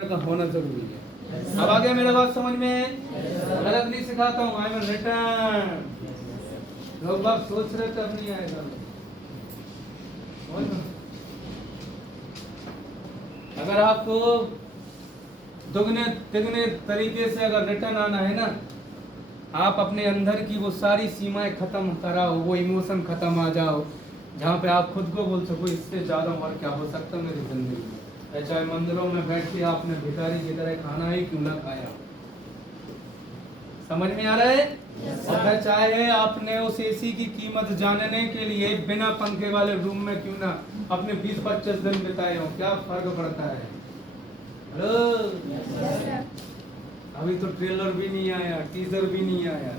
का होना जरूरी है। अब आ गया मेरा बात समझ में? गलत नहीं सिखाता हूँ। I am return. लोग बात सोच रहे थे अब नहीं आएगा। अगर आपको दुगने तिगने तरीके से अगर रिटर्न आना है ना, आप अपने अंदर की वो सारी सीमाएं खत्म कराओ, वो इमोशन खत्म आ जाओ जहाँ पे आप खुद को बोल सको इससे ज्यादा और क्या हो सकता मेरी जिंदगी में। चाहे मंदिरों में बैठ के आपने भिखारी की तरह खाना ही क्यों ना खाया। समझ में आ रहा है? और चाहे आपने उस एसी की कीमत जानने के लिए बिना पंखे वाले रूम में क्यों ना अपने 20-25 दिन बिताए हो, क्या फर्क पड़ता है? हेलो, अभी तो ट्रेलर भी नहीं आया, टीजर भी नहीं आया,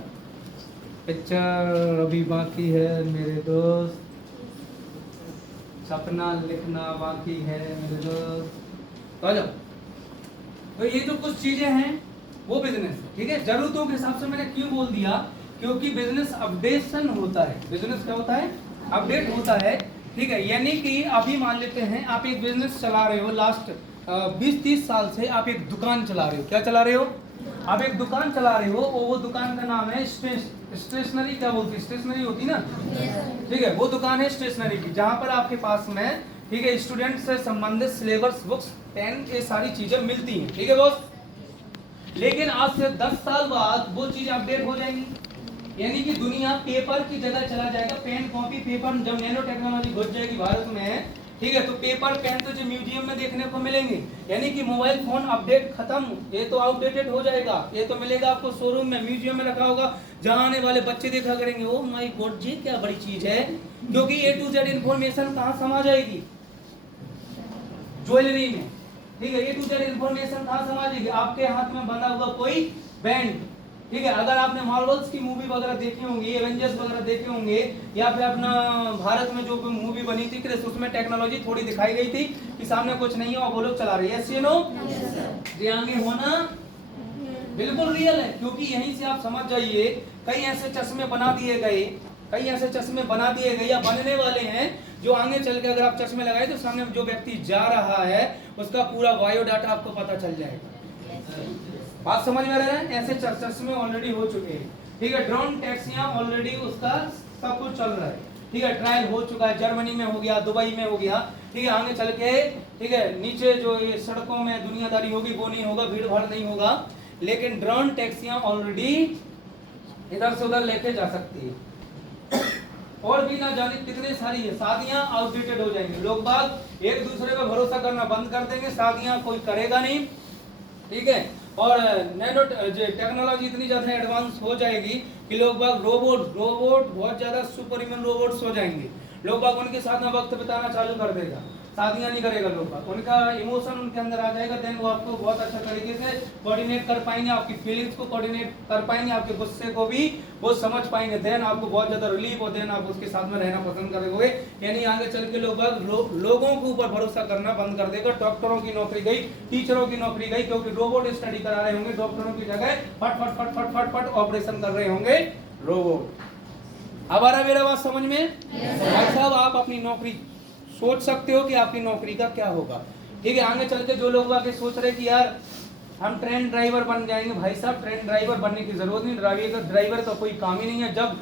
पिक्चर अभी बाकी है मेरे दोस्त, सपना लिखना बाकी है मेरे दोस्त। आ जाओ। तो ये जो कुछ चीजें हैं वो बिजनेस है, ठीक है। जरूरतों के हिसाब से मैंने क्यों बोल दिया, क्योंकि बिजनेस अपडेशन होता है। बिजनेस क्या होता है? अपडेट होता है, ठीक है। यानी कि अभी मान लेते हैं आप एक बिजनेस चला रहे हो, लास्ट 20-30 साल से आप एक दुकान चला रहे हो। क्या चला रहे हो? आप एक दुकान चला रहे हो और वो दुकान का नाम है स्टेशनरी। क्या बोलती है? स्टेशनरी होती ना, ठीक है। वो दुकान है स्टेशनरी की, जहाँ पर आपके पास में, ठीक है, स्टूडेंट से संबंधित सिलेबस, बुक्स, पेन, ये सारी चीजें मिलती हैं, ठीक है बॉस। लेकिन आज से 10 साल बाद वो चीज अपडेट हो जाएंगी, यानी कि दुनिया पेपर की जगह चला जाएगा। पेन, कॉपी, पेपर, जब नैनो टेक्नोलॉजी घुस जाएगी भारत में, ठीक है, तो पेपर पेन तो जो म्यूजियम में देखने को मिलेंगे, यानी कि मोबाइल फोन अपडेट खत्म, ये तो आउटडेटेड हो जाएगा। ये तो मिलेगा आपको शोरूम में, म्यूजियम में रखा होगा, जहां आने वाले बच्चे देखा करेंगे, ओ माय गॉड जी क्या बड़ी चीज है। क्योंकि A to Z इंफॉर्मेशन कहाँ समा जाएगी? ज्वेलरी में, ठीक है। A to Z इंफॉर्मेशन कहाँ समा जाएगी? आपके हाथ में बना हुआ कोई बैंड, ठीक है। अगर आपने मार्वल्स की मूवी वगैरह देखी होंगी, एवेंजर्स वगैरह देखे होंगे, या फिर अपना भारत में जो मूवी बनी थी क्रिस, उसमें टेक्नोलॉजी थोड़ी दिखाई गई थी कि सामने कुछ नहीं है और वो लोग चला रहे हैं। यस या नो? ये आगे होना बिल्कुल रियल है, क्योंकि यहीं से आप समझ जाइए कई ऐसे चश्मे बना दिए गए, कई ऐसे चश्मे बना दिए गए या बनने वाले हैं, जो आगे चल के अगर आप चश्मे लगाए तो सामने जो व्यक्ति जा रहा है उसका पूरा बायोडाटा आपको पता चल जाएगा। बात समझ में आ रहा है? ऐसे चश्मे ऑलरेडी हो चुके हैं, ठीक है। ड्रोन टैक्सियां ऑलरेडी उसका सब कुछ चल रहा है, ठीक है। ट्रायल हो चुका है, जर्मनी में हो गया, दुबई में हो गया, ठीक है। आगे चल के, ठीक है, नीचे जो ये सड़कों में दुनियादारी होगी वो नहीं होगा, भीड़ भाड़ नहीं होगा, लेकिन ड्रोन टैक्सियां ऑलरेडी इधर से उधर लेके जा सकती है। और भी ना जाने कितने सारी है। शादियां आउटडेटेड हो जाएंगी, लोग बाग एक दूसरे पर भरोसा करना बंद कर देंगे, शादियां कोई करेगा नहीं, ठीक है। और नैनो टेक्नोलॉजी इतनी ज्यादा एडवांस हो जाएगी कि लोग बाग रोबोट बहुत ज्यादा सुपर ह्यूमन रोबोट्स हो जाएंगे। लोग बाग उनके साथ में वक्त बिताना चालू कर देगा, शादियां नहीं करेगा लोग बाग, उनका इमोशन उनके अंदर आ जाएगा। देन वो आपको बहुत अच्छा तरीके से कोऑर्डिनेट कर पाएंगे, आपकी फीलिंग्स को कोऑर्डिनेट कर पाएंगे, आपके गुस्से को भी वो समझ पाएंगे। देन आपको बहुत ज्यादा रिलीफ हो, देन आप उसके साथ में रहना पसंद करोगे। यानी आगे चल के लोग लोगों के ऊपर भरोसा करना बंद कर देगा। डॉक्टरों की नौकरी गई, टीचरों की नौकरी गई, क्योंकि रोबोट स्टडी करा रहे होंगे, डॉक्टरों की जगह फट फट फट फट फट फट ऑपरेशन कर रहे होंगे रोबोट। अब आ रहा मेरा बात समझ में? भाई साहब, आप अपनी नौकरी सोच सकते हो कि आपकी नौकरी का क्या होगा, ठीक है। आगे चल के जो लोग आके सोच रहे कि यार हम ट्रेन ड्राइवर बन जाएंगे, भाई साहब ट्रेन ड्राइवर बनने की जरूरत नहीं, ड्राइवर का कोई काम ही नहीं है। जब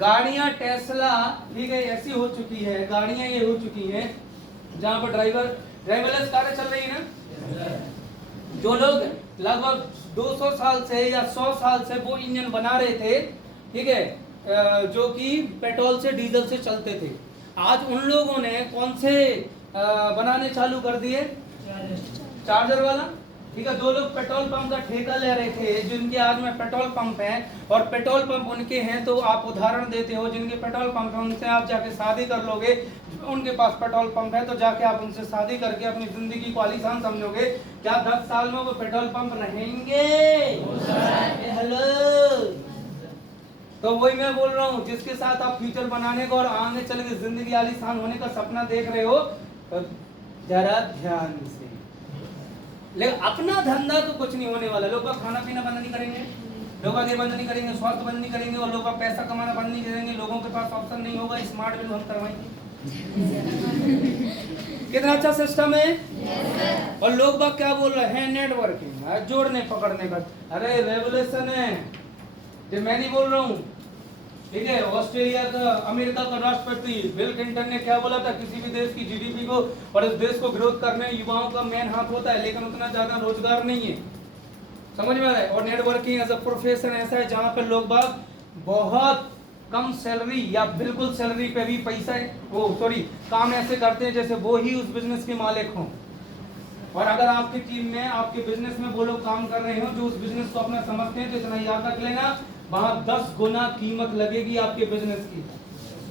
गाड़ियां टेस्ला, ठीक है, ऐसी हो चुकी है, गाड़ियां ये हो चुकी हैं जहां पर ड्राइवरलेस कारें चल रही है ना, जो लोग लगभग 200 साल से या 100 साल से वो इंजन बना रहे थे, ठीक है, जो कि पेट्रोल से डीजल से चलते थे, आज उन लोगों ने कौन से बनाने चालू कर दिए? चार्जर वाला, ठीक है। जो लोग पेट्रोल पंप का ठेका ले रहे थे, जिनके आज में पेट्रोल पंप है और पेट्रोल पंप उनके हैं, तो आप उदाहरण देते हो जिनके पेट्रोल पंप है उनसे आप जाके शादी कर लोगे, उनके पास पेट्रोल पंप है तो जाके आप उनसे शादी करके अपनी जिंदगी को आलीशान समझोगे। क्या 10 साल में वो पेट्रोल पंप रहेंगे? हेलो, तो वही मैं बोल रहा हूँ, जिसके साथ आप फ्यूचर बनाने का और आगे चल के जिंदगी आलीशान होने का सपना देख रहे हो, तो जरा ध्यान से। लेकिन अपना धंधा तो कुछ नहीं होने वाला। लोग खाना पीना बंद नहीं करेंगे, लोग आगे बंद नहीं करेंगे, स्वास्थ्य बंद नहीं करेंगे, और लोग पैसा कमाना बंद नहीं करेंगे। लोगों के पास ऑप्शन नहीं होगा, स्मार्ट बिल हम करवाएंगे, कितना अच्छा सिस्टम है। और लोग बाग क्या बोल रहे हैं, नेटवर्किंग, जोड़ने पकड़ने का। अरे रेवोल्यूशन है, जो मैं नहीं बोल रहा हूँ, ठीक है। ऑस्ट्रेलिया का, अमेरिका का राष्ट्रपति बिल क्लिंटन ने क्या बोला था, किसी भी देश की जीडीपी को और उस देश को ग्रोथ करने में युवाओं का मेन हाथ होता है, लेकिन उतना ज्यादा रोजगार नहीं है। समझ में आ रहा है। और नेटवर्किंग एज अ प्रोफेशन ऐसा है जहां पर लोग बाग बहुत कम सैलरी या बिल्कुल सैलरी पे भी पैसा काम ऐसे करते हैं जैसे वो ही उस बिजनेस के मालिक हों। और अगर आपकी टीम में, आपके बिजनेस में वो लोग काम कर रहे हो जो उस बिजनेस को अपना समझते हैं, तो इतना याद रख लेना, वहां 10 गुना कीमत लगेगी आपके बिजनेस की।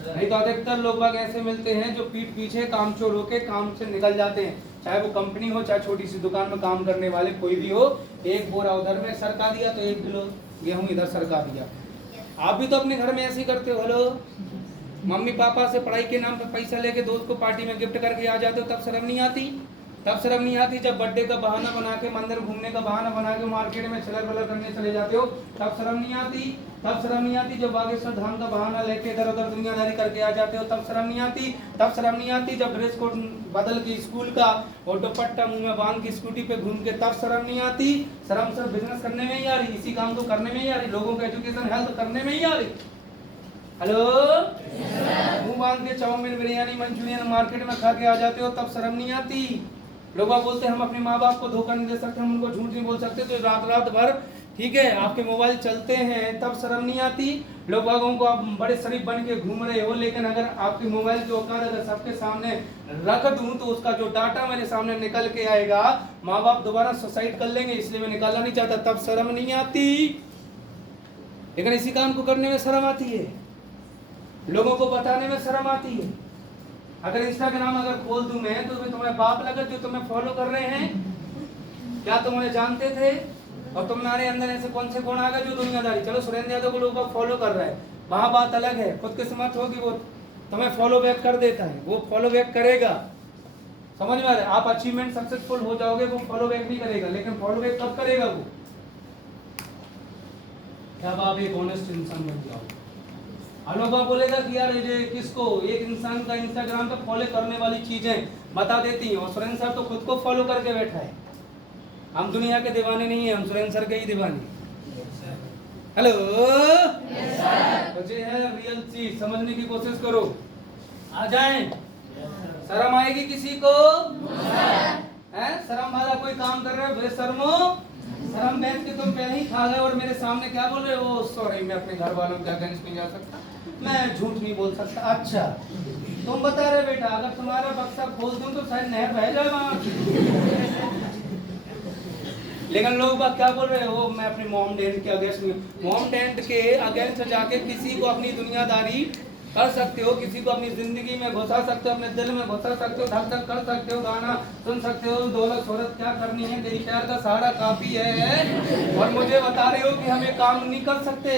नहीं तो अधिकतर लोग बाग ऐसे मिलते हैं जो पीठ पीछे कामचोर होके काम से निकल जाते हैं, चाहे वो कंपनी हो, चाहे छोटी सी दुकान में काम करने वाले कोई भी हो। एक बोरा उधर में सरका दिया तो 1 किलो गेहूं इधर सरका दिया। आप भी तो अपने घर में ऐसे ही करते हो। हेलो, मम्मी पापा से पढ़ाई के नाम पे पैसा लेके दोस्त को पार्टी में गिफ्ट करके आ जाते हो, तब शर्म नहीं आती? तब शर्म नहीं आती जब बर्थडे का बहाना बना के, मंदिर घूमने का बहाना बना के मार्केट में छलर बलर करने चले जाते हो, तब शर्म नहीं आती? तब शर्म नहीं आती जब बागेश्वर धाम का बहाना लेके इधर उधर दुनियादारी करके आ जाते हो, तब शर्म नहीं आती? तब शर्म नहीं आती जब ड्रेस कोड बदल के स्कूल का और दुपट्टा मुंह में बांध के स्कूटी पे घूम के, तब शर्म नहीं आती? शर्म सिर्फ बिजनेस करने में ही आ रही, इसी काम को करने में ही आ रही, लोगों का एजुकेशन हेल्थ करने में ही आ रही। हेलो, मुंह बांध के चाउमीन बिरयानी मंचूरियन मार्केट में खा के आ जाते हो, तब शर्म नहीं आती? लोग बोलते हैं हम अपने माँ बाप को धोखा नहीं दे सकते, हम उनको झूठ नहीं बोल सकते, तो रात रात भर, ठीक है, आपके मोबाइल चलते हैं, तब शर्म नहीं आती? लोग बागों को आप बड़े शरीफ बन के घूम रहे हो, लेकिन अगर आपके मोबाइल की औकात अगर सबके सामने रख दूं तो उसका जो डाटा मेरे सामने निकल के आएगा, माँ बाप दोबारा सुसाइड कर लेंगे, इसलिए मैं निकालना नहीं चाहता, तब शर्म नहीं आती? लेकिन इसी काम को करने में शर्म आती है, लोगों को बताने में शर्म आती है। अगर इंस्टाग्राम अगर खोल दूं मैं, तो तुम्हारे बाप लगे जो तुम्हें फॉलो कर रहे हैं, क्या तुम उन्हें जानते थे? और तुम्हारे अंदर ऐसे कौन से गुण आ गए जो दुनियादारी? चलो सुरेंद्र यादव को लोग फॉलो कर रहे हैं, वहां बात अलग है, खुद किस्मत होगी, वो तुम्हें फॉलो बैक कर देता है, वो फॉलो बैक करेगा। समझ में आ रहा है? आप अचीवमेंट सक्सेसफुल हो जाओगे, वो फॉलो बैक नहीं करेगा, लेकिन फॉलो बैक कब करेगा वो? जब आप एक ऑनेस्ट इंसान बन जाओगे। लोग बोलेगा कि यार ये किसको, एक इंसान का इंस्टाग्राम पे फॉलो करने वाली चीजें बता देती हैं, और सुरेंद्र सर तो खुद को फॉलो करके बैठा है। हम दुनिया के दीवाने नहीं है, हम सुरेंद्र सर के ही दीवाने। हेलो, मुझे है रियल चीज समझने की कोशिश करो, आ जाएं। शर्म आएगी किसी को? है शर्म वाला कोई काम कर रहे हो बेशर्मो, शर्म बैठ के तुम पहले ही खा गए और मेरे सामने क्या बोल रहे हो? सॉरी, मैं अपने घर वालों के अगेंस्ट नहीं जा सकता, मैं झूठ नहीं बोल सकता। अच्छा, तुम बता रहे बेटा, अगर तुम्हारा बक्सा खोल दूं तो शायद नहर बह जाए वहां। लेकिन लोग बात क्या बोल रहे हो? मैं अपने मॉम डैड के अगेंस्ट नहीं, मॉम डैड के अगेंस्ट जाके किसी को अपनी दुनियादारी कर सकते हो, किसी को अपनी जिंदगी में घुसा सकते हो, अपने दिल में घुसा सकते हो, धक धक कर सकते हो, गाना सुन सकते हो, दौलत शोहरत क्या करनी है, तेरी प्यार का सहारा काफी है, और मुझे बता रहे हो कि हम ये काम नहीं कर सकते।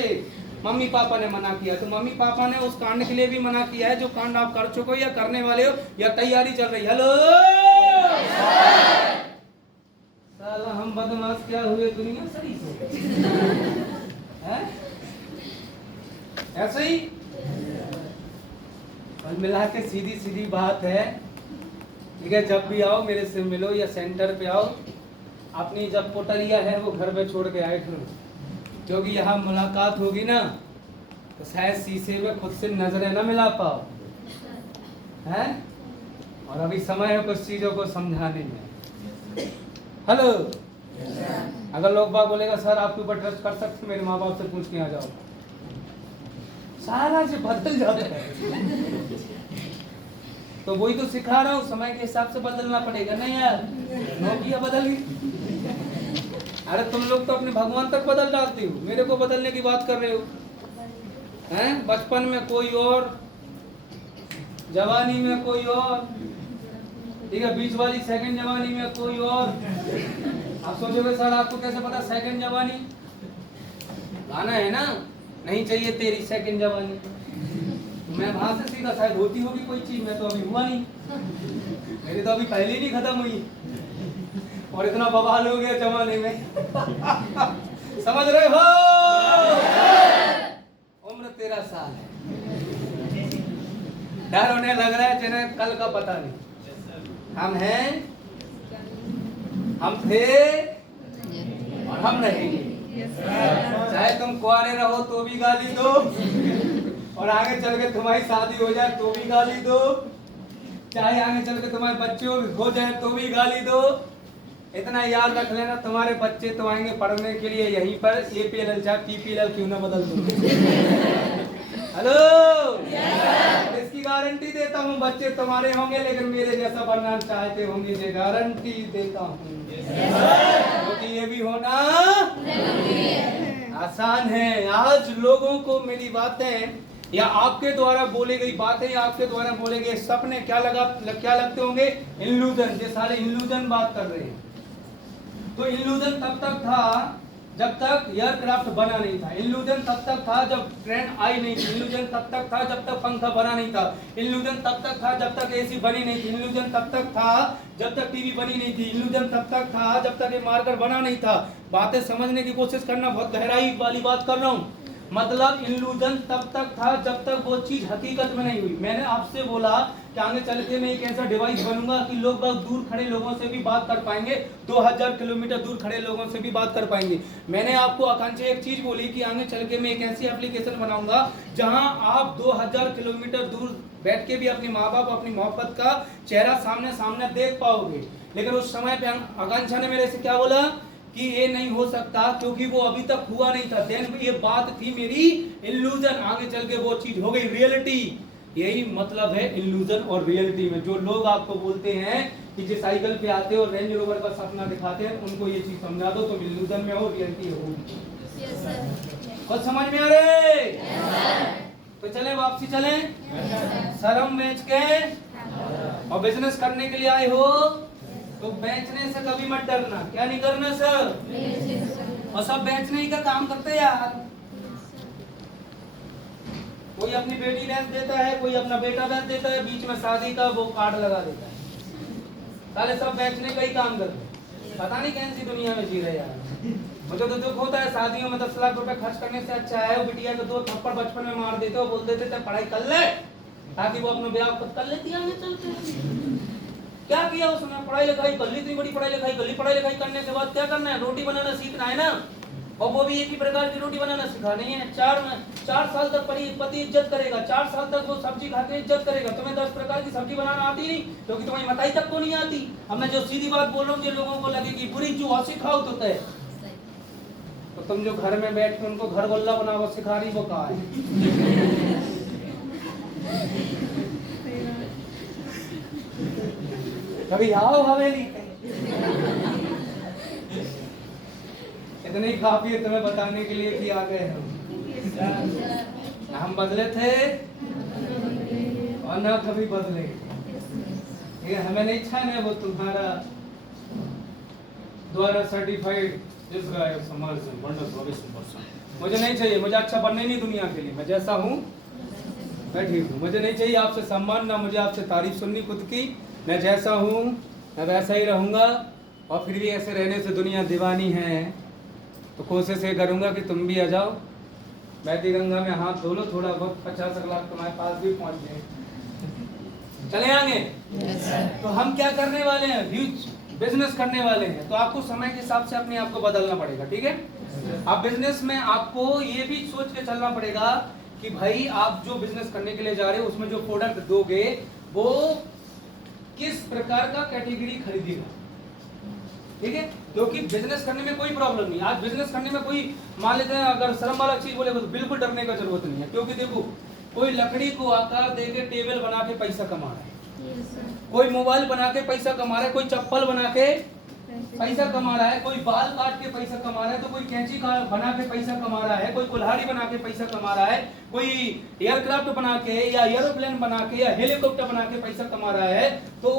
मम्मी पापा ने मना किया, तो मम्मी पापा ने उस कांड के लिए भी मना किया है जो कांड आप कर चुके हो या करने वाले हो या तैयारी चल रही है। हेलो, साला हम बदमाश क्या हुए दुनिया सही से? ऐसे ही और मिला के सीधी सीधी बात है, ठीक है। जब भी आओ मेरे से मिलो या सेंटर पे आओ, अपनी जब पोटलिया है वो घर पे छोड़ के आए करो, क्योंकि यहाँ मुलाकात होगी ना तो शायद शीशे में खुद से नजरें ना मिला पाओ, हैं? और अभी समय है कुछ चीजों को समझाने में। हेलो, अगर लोग बात बोलेगा सर आपके ऊपर ट्रस्ट कर सकते, मेरे माँ बाप से पूछ के आ जाओ, सारा से बदल जाता है। तो वही तो सिखा रहा हूँ, समय के हिसाब से बदलना पड़ेगा ना यार, नौकिया बदल गई। अरे तुम लोग तो अपने भगवान तक बदल डालते हो, मेरे को बदलने की बात कर रहे हो, हैं? बचपन में कोई और, जवानी में कोई और, ठीक है, बीच वाली सेकंड जवानी में कोई और। आप सोचोगे सर आपको कैसे पता सेकंड जवानी? गाना है ना, नहीं चाहिए तेरी सेकंड जवानी, मैं वहां से सीधा, शायद होती होगी कोई चीज, मैं तो अभी हुआ नहीं, मेरी तो अभी पहले ही नहीं खत्म हुई और इतना बवाल हो गया जमाने में। समझ रहे हो? उम्र 13 साल है। डर उन्हें लग रहा है जिन्हें कल का पता नहीं। हम हैं, हम थे और हम रहेंगे। चाहे तुम कुआरे रहो तो भी गाली दो, और आगे चल के तुम्हारी शादी हो जाए तो भी गाली दो, चाहे आगे चल के तुम्हारे बच्चे हो जाए तो भी गाली दो। इतना याद रख लेना, तुम्हारे बच्चे तो आएंगे पढ़ने के लिए यहीं पर, APLL चाहे PPLL क्यों ना बदल दो। हेलो, इसकी गारंटी देता हूँ, बच्चे तुम्हारे होंगे लेकिन मेरे जैसा बनना चाहते होंगे, ये गारंटी देता हूँ। क्योंकि ये भी होना आसान है। आज लोगों को मेरी बातें या आपके द्वारा बोली गई बातें या आपके द्वारा बोले गए सपने क्या लगते होंगे? इल्यूजन। ये सारे इल्यूजन बात कर रहे हैं। तो इल्यूजन तब तक था जब तक एयरक्राफ्ट बना नहीं था, इल्यूजन तब तक था जब ट्रेन आई नहीं थी, इल्यूजन तब तक था जब तक पंखा बना नहीं था, इल्यूजन तब तक था जब तक AC बनी नहीं थी, इल्यूजन तब तक था जब तक टीवी बनी नहीं थी, इल्यूजन तब तक था जब तक ये मार्कर बना नहीं था। बातें समझने की कोशिश करना, बहुत गहराई वाली बात कर रहा हूँ। मतलब इल्यूजन तब तक था जब तक वो चीज हकीकत में नहीं हुई। मैंने आपसे बोला कि आगे चल के मैं एक ऐसा डिवाइस बनूंगा कि लोग बहुत दूर खड़े लोगों से भी बात कर पाएंगे, 2000 किलोमीटर दूर खड़े लोगों से भी बात कर पाएंगे। मैंने आपको आकांक्षा एक चीज बोली कि आगे चल के मैं एक ऐसी एप्लीकेशन बनाऊंगा जहां आप 2000 किलोमीटर दूर बैठ के भी अपने माँ बाप, अपनी मोहब्बत का चेहरा सामने सामने देख पाओगे। लेकिन उस समय पे आकांक्षा ने मेरे से क्या बोला कि ये नहीं हो सकता क्योंकि वो अभी तक हुआ नहीं था। देन ये बात थी मेरी इल्यूजन, आगे चल के वो चीज हो गई रियलिटी। यही मतलब है इल्यूजन और रियलिटी में। जो लोग आपको बोलते हैं कि जो साइकिल पे आते और रेंज रोवर का सपना दिखाते हैं, उनको ये चीज समझा दो, तुम इल्यूजन में हो, रियलिटी हो। कुछ समझ में आ रहे? तो चले वापसी चले। शर्म बेच के और बिजनेस करने के लिए आए हो तो बेचने से कभी मत डरना। क्या नहीं करना सर? और सब बेचने ही का काम करते यार। कोई अपनी बेटी बेच देता है, कोई अपना बेटा बेच देता है, बीच में शादी का वो कार्ड लगा देता है। साले सब बेचने का ही काम करते। पता नहीं कैसी दुनिया में जी रहे यार। मुझे तो दुख होता है, शादियों में 10 लाख रुपए खर्च करने से अच्छा है वो बिटिया को 2 थप्पड़ बचपन में मार देते हो, बोल देते थे पढ़ाई कर ले ताकि वो अपना ब्याह खुद कर लेती आगे चलते। क्या किया उसने? पढ़ाई लिखाई कर ली, इतनी बड़ी पढ़ाई लिखाई कर ली। पढ़ाई लिखाई करने के बाद क्या करना है? रोटी बनाना सीखना है ना। और वो भी एक ही प्रकार की रोटी बनाना सिखानी है। 4 साल तक पति इज्जत करेगा, 4 साल तक वो सब्जी खा के इज्जत करेगा। तुम्हें 10 प्रकार की सब्जी बनाना आती नहीं क्योंकि तुम्हें बताई तक को नहीं आती। अब मैं जो सीधी बात बोल रहा हूँ, लोगों को लगेगी बुरी, जो सिखाओ तो तय। तो तुम जो घर में बैठ के उनको घर गोल्ला बनाओ सिखा रही, वो कहाँ है? कभी आओ हवेली। इतने ही काफी है तुम्हें बताने के लिए कि आ गए हम बदले थे और ना कभी बदले। ये हमें नहीं छाने वो तुम्हारा द्वारा certified this guy of Summerson wonderful person. मुझे नहीं चाहिए, मुझे अच्छा बनना ही नहीं दुनिया के लिए। मैं जैसा हूँ मैं ठीक हूँ। मुझे नहीं चाहिए आपसे सम्मान, ना मुझे आपसे तारीफ सुननी खुद की। मैं जैसा हूँ मैं वैसा ही रहूँगा। और फिर भी ऐसे रहने से दुनिया दीवानी है, तो कोशिश ये करूँगा कि तुम भी आ जाओ, बैठी गंगा में हाथ धो लो, थोड़ा बहुत 50 लाख तुम्हारे पास भी पहुँच जाए। चले आगे। तो हम क्या करने वाले हैं? ह्यूज बिजनेस करने वाले हैं। तो आपको समय के हिसाब से अपने आप को बदलना पड़ेगा, ठीक है? आप बिजनेस में आपको ये भी सोच के चलना पड़ेगा कि भाई आप जो बिजनेस करने के लिए जा रहे हो उसमें जो प्रोडक्ट दोगे वो किस प्रकार का कैटेगरी खरीदेगा, ठीक है? क्योंकि बिजनेस करने में कोई प्रॉब्लम नहीं। आज बिजनेस करने में कोई मान लेते हैं अगर शर्म वाला चीज बोले तो बिल्कुल डरने का जरूरत नहीं है। क्योंकि देखो, कोई लकड़ी को आकार देके टेबल बना के पैसा कमा रहा है, कोई मोबाइल बना के पैसा कमा रहा है, कोई चप्पल बना के पैसा कमा रहा है, कोई बाल काट के पैसा कमा रहा है, तो कोई कैंची बना के पैसा कमा रहा है, कोई कुल्हाड़ी बना के पैसा कमा रहा है, कोई एयरक्राफ्ट बना के या एरोप्लेन बना के या हेलीकॉप्टर बना के पैसा कमा रहा है। तो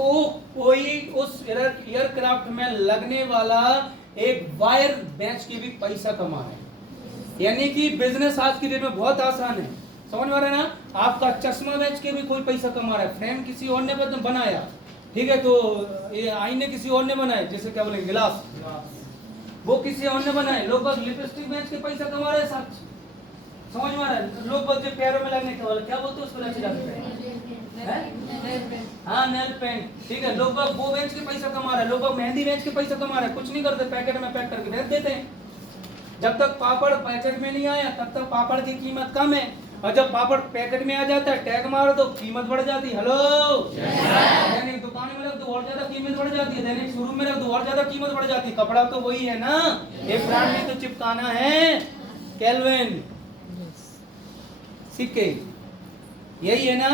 कोई उस एयरक्राफ्ट में लगने वाला एक वायर बेच के भी पैसा कमा रहा है। यानी कि बिजनेस आज की डेट में बहुत आसान है। समझ में आ रहा है ना? आपका चश्मा बेच के भी कोई पैसा कमा रहा है, फ्रेम किसी और ने बनाया, ठीक है? तो ये आईने किसी और ने बनाए, जैसे क्या बोलेंगे गिलास, वो किसी और ने बनाए। लोग बस लिपस्टिक बेच के पैसा कमा रहे हैं साथ। समझ में आ रहा है? लोग बस जो पैरों में लगने के वाले क्या बोलते हैं उसको रचे जाते हैं, हाँ नेल पेंट, ठीक है। लोग बाग वो बेच के पैसा कमा रहे हैं, लोग बाग मेहंदी बेच के पैसा कमा रहे हैं, कुछ नहीं करते, पैकेट में पैक करके भेज देते हैं। जब तक पापड़ पैकेट में नहीं आया तब तक पापड़ की कीमत कम है, और जब पापड़ पैकेट में आ जाता है टैग मारो तो कीमत बढ़ जाती है। हेलो, दैनिक दुकान में रख दो और ज्यादा कीमत बढ़ जाती है, दैनिक शोरूम में रख दो और ज्यादा कीमत बढ़ जाती है। कपड़ा तो वही है ना, एक ब्रांड में तो चिपकाना है केल्विन सिक्के, यही है ना।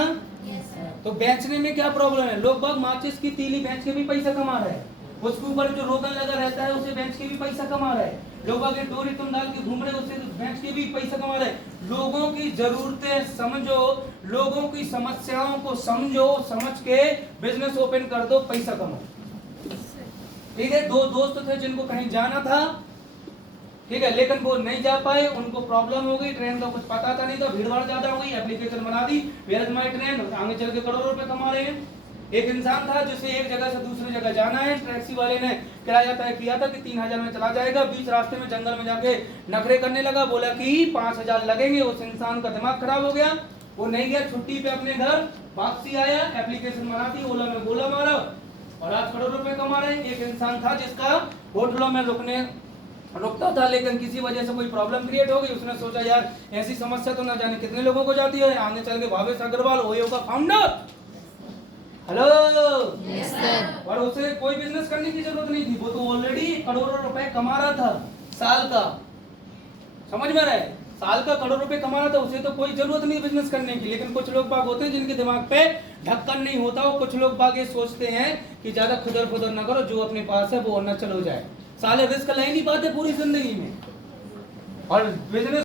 तो बेचने में क्या प्रॉब्लम है? लोग बाग माचिस की तीली बेच के भी पैसा कमा रहे हैं, उसके ऊपर जो रोगन लगा रहता है उसे बेच के भी पैसा कमा रहे हैं। लोग बाग ये डोरी तुम डाल के घूम रहे उसे बेच के भी पैसा कमा रहे हैं। लोगों की जरूरतें समझो, लोगों की समस्याओं को समझो, समझ के बिजनेस ओपन कर दो, पैसा कमाओ। ठीक है, दो दोस्त थे जिनको कहीं जाना था, ठीक है, लेकिन वो नहीं जा पाए, उनको प्रॉब्लम हो गई, ट्रेन का कुछ पता था नहीं था, भीड़ भाड़ ज्यादा हो गई, एप्लीकेशन बना दी, वेयर इज माय ट्रेन, आगे चल के करोड़ों रुपए कमा रहे हैं। एक इंसान था जिसे एक जगह से दूसरी जगह जाना है, टैक्सी वाले ने किराया तय किया था कि 3000 में चला जाएगा, बीच रास्ते में जंगल में जाके नखरे करने लगा, बोला कि 5000 लगेंगे। उस इंसान का दिमाग खराब हो गया, वो नहीं गया, छुट्टी पे अपने घर वापसी आया, एप्लीकेशन बना दी, ओला में गोला मारा और आज करोड़ रुपए कमा रहे हैं। एक इंसान था जिसका होटलों में रुकता था, लेकिन किसी वजह से कोई प्रॉब्लम क्रिएट हो गई, उसने सोचा यार ऐसी समस्या तो ना जाने कितने लोगों को जाती है, आगे चल के भावेश अग्रवाल ओयो का फाउंडर, हेलो, और उसे कोई बिजनेस करने की जरूरत नहीं थी, वो तो ऑलरेडी करोड़ों रुपए कमा रहा था साल का, समझ में रहा है, साल का करोड़ रुपए कमा रहा था, उसे तो कोई जरूरत नहीं बिजनेस करने की। लेकिन कुछ लोग बाग होते हैं जिनके दिमाग पे ढक्कन नहीं होता, वो कुछ लोग बाग ये सोचते हैं कि ज्यादा खुदर खुदर ना करो, जो अपने पास है वो न चलो जाए, साले रिस्क ले नहीं पाते पूरी जिंदगी में, और बिजनेस